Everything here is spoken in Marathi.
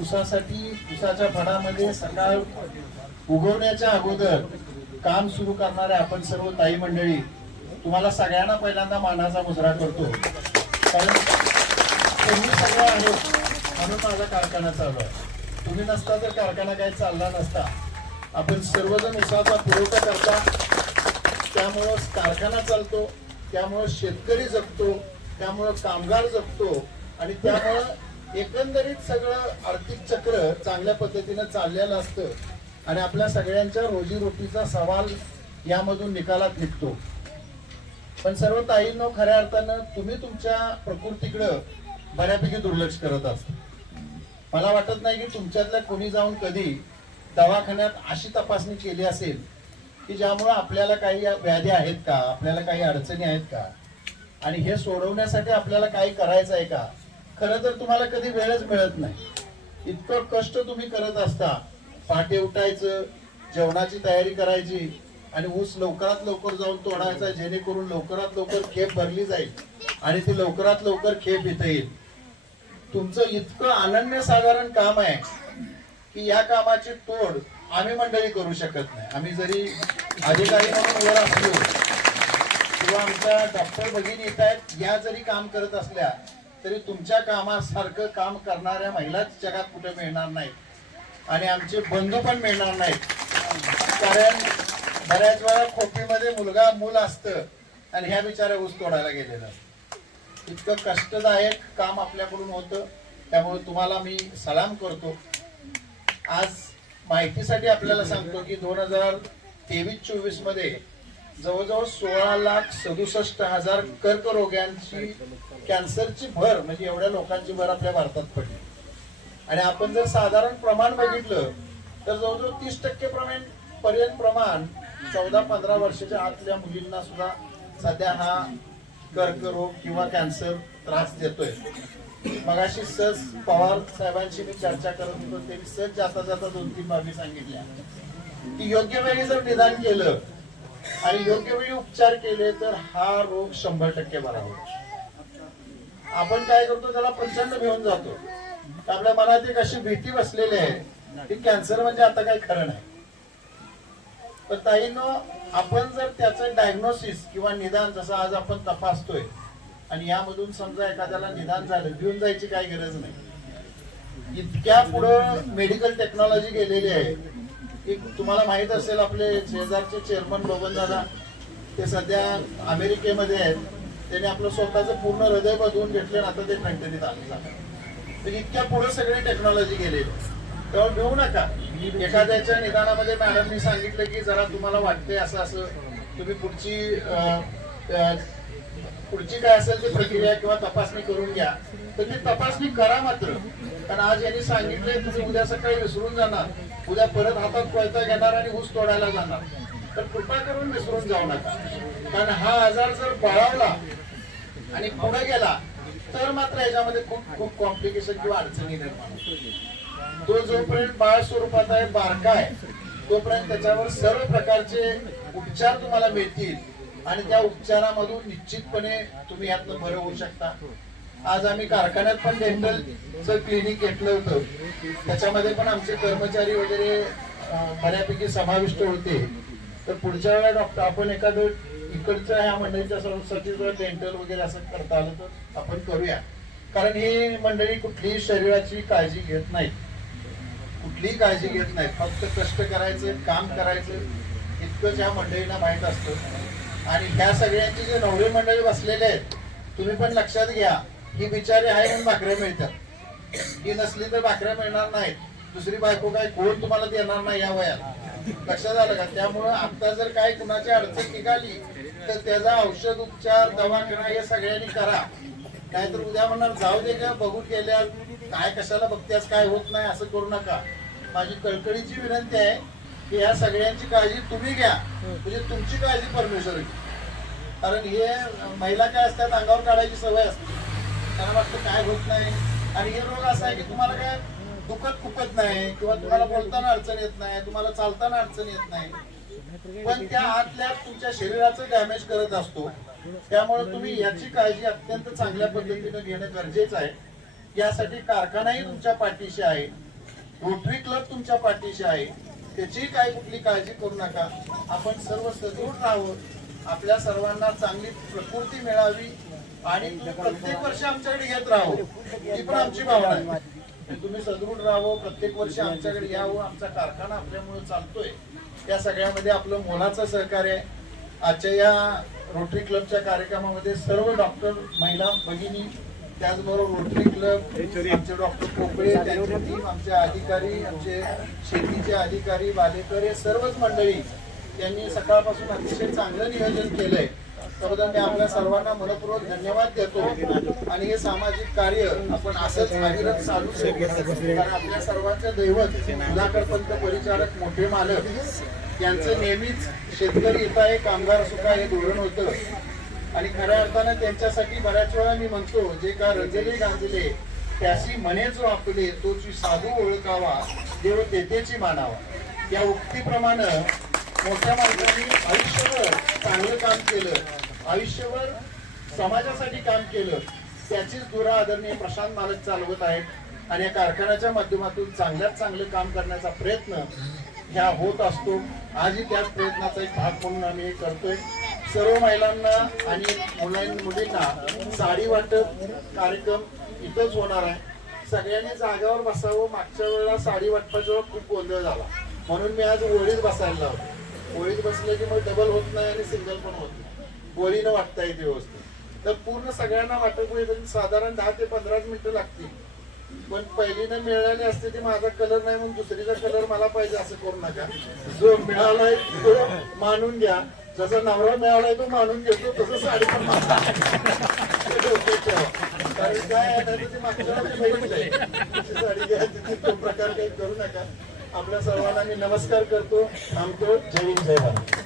ऊसासाठी ऊसाच्या फडामध्ये सकाळ उगवण्याच्या अगोदर काम सुरू करणारे आपण सर्व ताई मंडळी तुम्हाला सगळ्यांना पहिल्यांदा मानाचा मुजरा करतो, कारण तुम्ही सगळं आहेत म्हणून माझा कारखाना चालू आहे। तुम्ही नसता तर कारखाना काही चालला नसता। आपण सर्वजण ऊसाचा पुरवठा करता, त्यामुळे कारखाना चालतो, त्यामुळे शेतकरी जगतो, त्यामुळे कामगार जगतो आणि त्यामुळे एकंदरीत सगळं आर्थिक चक्र चांगल्या पद्धतीने चाललेलं असतं आणि आपल्या सगळ्यांच्या रोजीरोटीचा सवाल यामधून निकालात निघतो। पण सर्व ताईंनो, खऱ्या अर्थानं तुम्ही तुमच्या प्रकृतीकडे बऱ्यापैकी दुर्लक्ष करत असता। मला वाटत नाही की तुमच्यातल्या कोणी जाऊन कधी दवाखान्यात अशी तपासणी केली असेल की ज्यामुळे आपल्याला काही व्याधी आहेत का, आपल्याला काही अडचणी आहेत का आणि हे सोडवण्यासाठी आपल्याला काही करायचं आहे का। खरं तर तुम्हाला कधी वेळच मिळत नाही, इतकं कष्ट तुम्ही करत असता। पहाटे उठायचं, जेवणाची तयारी करायची आणि ऊस लवकरात लवकर जाऊन तोडायचा, जेणेकरून लवकरात लवकर खेप भरली जाईल आणि ती लवकरात लवकर खेप इथे येईल। तुमचं इतकं अनन्यसाधारण काम आहे की या कामाची तोड आम्ही मंडळी करू शकत नाही। आम्ही जरी अधिकारी म्हणून वर असलो किंवा आमच्या डॉक्टर भगिनी येत आहेत, या जरी काम करत असल्या तरी तुमच्या कामासारखं काम करणाऱ्या महिलाच जगात कुठे मिळणार नाहीत आणि आमचे बंधू पण मिळणार नाहीत। कारण बऱ्याच वेळा खोपीमध्ये मूल असतं आणि ह्या बिचाऱ्या ऊस तोडायला गेलेलं असतं। इतकं कष्टदायक काम आपल्याकडून होतं, त्यामुळे तुम्हाला मी सलाम करतो। आज माहितीसाठी आपल्याला सांगतो की 2023-24 मध्ये जवळजवळ 16,67,000 कर्करोग्यांची कॅन्सरची भर, म्हणजे एवढ्या लोकांची भर आपल्या भारतात पडली आणि आपण जर साधारण प्रमाण बघितलं तर जवळजवळ 30% पर्यंत प्रमाण 14-15 वर्षाच्या आतल्या मुलींना सुद्धा सध्या हा कर्करोग किंवा कॅन्सर त्रास देतोय। मगाशी सहज पवार साहेबांशी मी चर्चा करत होतो, त्यांनी सहज जाता जाता 2-3 बाबी सांगितल्या की योग्य वेळी जर निदान केलं आणि योग्य वेळी उपचार केले तर हा रोग 100% बरा होतो। आपण काय करतो, त्याला प्रचंड भिवून जातो। आपल्या मनात एक अशी भीती बसलेली आहे की कॅन्सर म्हणजे आता काही खरं नाही। पण ताईंनो, आपण जर त्याचं डायग्नोसिस किंवा निदान जसं आज आपण तपासतोय आणि यामधून समजा एखाद्याला निदान झालं, भिवून जायची काही गरज नाही। इतक्या पुढं मेडिकल टेक्नॉलॉजी गेलेली आहे। तुम्हाला माहित असेल, आपले शेजारचे चेअरमन बबन दादा ते सध्या अमेरिकेमध्ये आहेत, त्यांनी आपलं स्वतःचं पूर्ण हृदय बदलून घेतले आणि आता ते ठणठणीत आले। इतक्या पुढे सगळी टेक्नॉलॉजी गेलेली, तेव्हा भिवू नका। एखाद्याच्या निदानामध्ये मॅडमनी सांगितलं की जरा तुम्हाला वाटतंय असं असं, तुम्ही पुढची काय असेल ती प्रक्रिया किंवा तपासणी करून घ्या, तर ती तपासणी करा मात्र। कारण आज यांनी सांगितलंय तुम्ही उद्या सकाळी विसरून जाणार, उद्या परत हातात कोयता घेणार आणि ऊस तोडायला जाणार, तर कृपा करून विसरून जाऊ नका। कारण हा आजार जर बळावला आणि पुढे गेला तर मात्र याच्यामध्ये खूप खूप कॉम्प्लिकेशन किंवा अडचणी निर्माण होतात। तो जोपर्यंत बाळ स्वरूपात आहे, बारका आहे, तोपर्यंत त्याच्यावर सर्व प्रकारचे उपचार तुम्हाला मिळतील आणि त्या उपचारामधून निश्चितपणे तुम्ही यातनं बरं होऊ शकता। आज आम्ही कारखान्यात पण डेंटलचं क्लिनिक घेतलं होतं, त्याच्यामध्ये पण आमचे कर्मचारी वगैरे बऱ्यापैकी समाविष्ट होते। तर पुढच्या वेळेला डॉक्टर आपण एखादं इकडच्या ह्या मंडळीच्या सर्वांसाठी जर डेंटल वगैरे असं करता आलं तर आपण करूया। कारण ही मंडळी कुठलीही शरीराची काळजी घेत नाहीत, कुठलीही काळजी घेत नाहीत, फक्त कष्ट करायचं, काम करायचं, इतकंच ह्या मंडळींना माहीत असतं। आणि ह्या सगळ्यांची जे नवरी मंडळी बसलेले आहेत, तुम्ही पण लक्षात घ्या, ही बिचारी आहे म्हणून भाकऱ्या मिळतात, ही नसली तर भाकऱ्या मिळणार नाहीत। दुसरी बायको काय कोण तुम्हाला देणार नाही या वयात, लक्षात आलं का। त्यामुळं आता जर काय कुणाची अडचण निघाली तर त्याचा औषध उपचार दवाखाना हे सगळ्यांनी करा, नाहीतर उद्या म्हणणार जाऊ दे का, बघून गेल्या काय कशाला बघत्यास, काय होत नाही, असं करू नका। माझी कळकळीची विनंती आहे की या सगळ्यांची काळजी तुम्ही घ्या, म्हणजे तुमची काळजी परमेश्वर घ्या। कारण हे महिला काय असतात, अंगावर काढायची सवय असते, त्यांना वाटतं काय होत नाही। आणि हे रोग असा आहे की तुम्हाला काय दुखत खुपत नाही किंवा तुम्हाला बोलताना अडचण येत नाही, तुम्हाला चालताना अडचण येत नाही, पण त्या आतल्या तुमच्या शरीराचं डॅमेज करत असतो। त्यामुळे तुम्ही याची काळजी अत्यंत चांगल्या पद्धतीने घेणं गरजेचं आहे। यासाठी कारखानाही तुमच्या पाठीशी आहे। रोटरी क्लब तुमच्या पाठीशी आहे, त्याची काय कुठली काळजी करू नका. आपण सर्व सदृढ राहावं, आपल्या सर्वांना चांगली प्रकृती मिळावी आणि तुम्ही प्रत्येक वर्षी आमच्याकडे येत राहावं, ही पण आमची भावना आहे. तुम्ही सदृढ राहावं, प्रत्येक वर्षी आमच्याकडे यावं. आमचा कारखाना आपल्यामुळे चालतोय, या सगळ्यामध्ये आपलं मोलाचं सहकार्य आहे. आजच्या या रोटरी क्लबच्या कार्यक्रमामध्ये सर्व डॉक्टर महिला भगिनी, त्याचबरोबर रोटरी क्लब, आमचे डॉक्टर पोपळे, त्यांची टीम, आमचे अधिकारी, आमचे शेतीचे अधिकारी बालेकर, हे सर्वच मंडळी यांनी सकाळपासून अतिशय चांगलं नियोजन केलंय. त्याबद्दल मी आपल्या सर्वांना मनपूर्वक धन्यवाद देतो. आणि हे सामाजिक कार्य आपण असंच अविरत चालू शकतो, कारण आपल्या सर्वांचे दैवत सुधाकर पंत परिचारक मोठे मालक यांचं नेहमीच शेतकरी हित आहे, कामगार सुखा हे धोरण होतं. आणि खऱ्या अर्थानं त्यांच्यासाठी बऱ्याच वेळा मी म्हणतो, जे का रंजले गांजले त्याशी म्हणे जो आपले, तोची साधू ओळखावा, देव तेथेची मानावा. या उक्तीप्रमाणे मोठ्या माणसांनी आयुष्यभर चांगलं काम केलं, आयुष्यभर समाजासाठी काम केलं, त्याचीच धुरा आदरणीय प्रशांत मालक चालवत आहेत. आणि या कारखान्याच्या माध्यमातून चांगल्यात चांगलं काम करण्याचा प्रयत्न ह्या होत असतो. आजही त्याच प्रयत्नाचा एक भाग म्हणून आम्ही हे करतोय. सर्व महिलांना आणि मुलींना साडी वाटप कार्यक्रम इथंच होणार आहे. सगळ्यांनी जागेवर बसावं. मागच्या वेळेला साडी वाटपाच्या खूप गोंधळ झाला, म्हणून मी आज ओळीत बसायला लावतो. ओळीत बसले की मग डबल होत नाही आणि सिंगल पण होत नाही, गोळीनं वाटता येते व्यवस्थित. तर पूर्ण सगळ्यांना वाटप होईल साधारण 10 ते 15 मिनिटं लागतील. पण पहिलीनं मिळाली असते ती माझा कलर नाही म्हणून दुसरीचा कलर मला पाहिजे असं करू नका. जो मिळालाय तो मानून घ्या, जसा नवरा मिळालाय तो मानून घेतो, तसं साडी पण माझा. कारण काय आहे ती मागच्या साडी घ्या, तो प्रकार काही करू नका. आपल्या सर्वांना मी नमस्कार करतो. थांबतो. जय हिंद, जय भारत.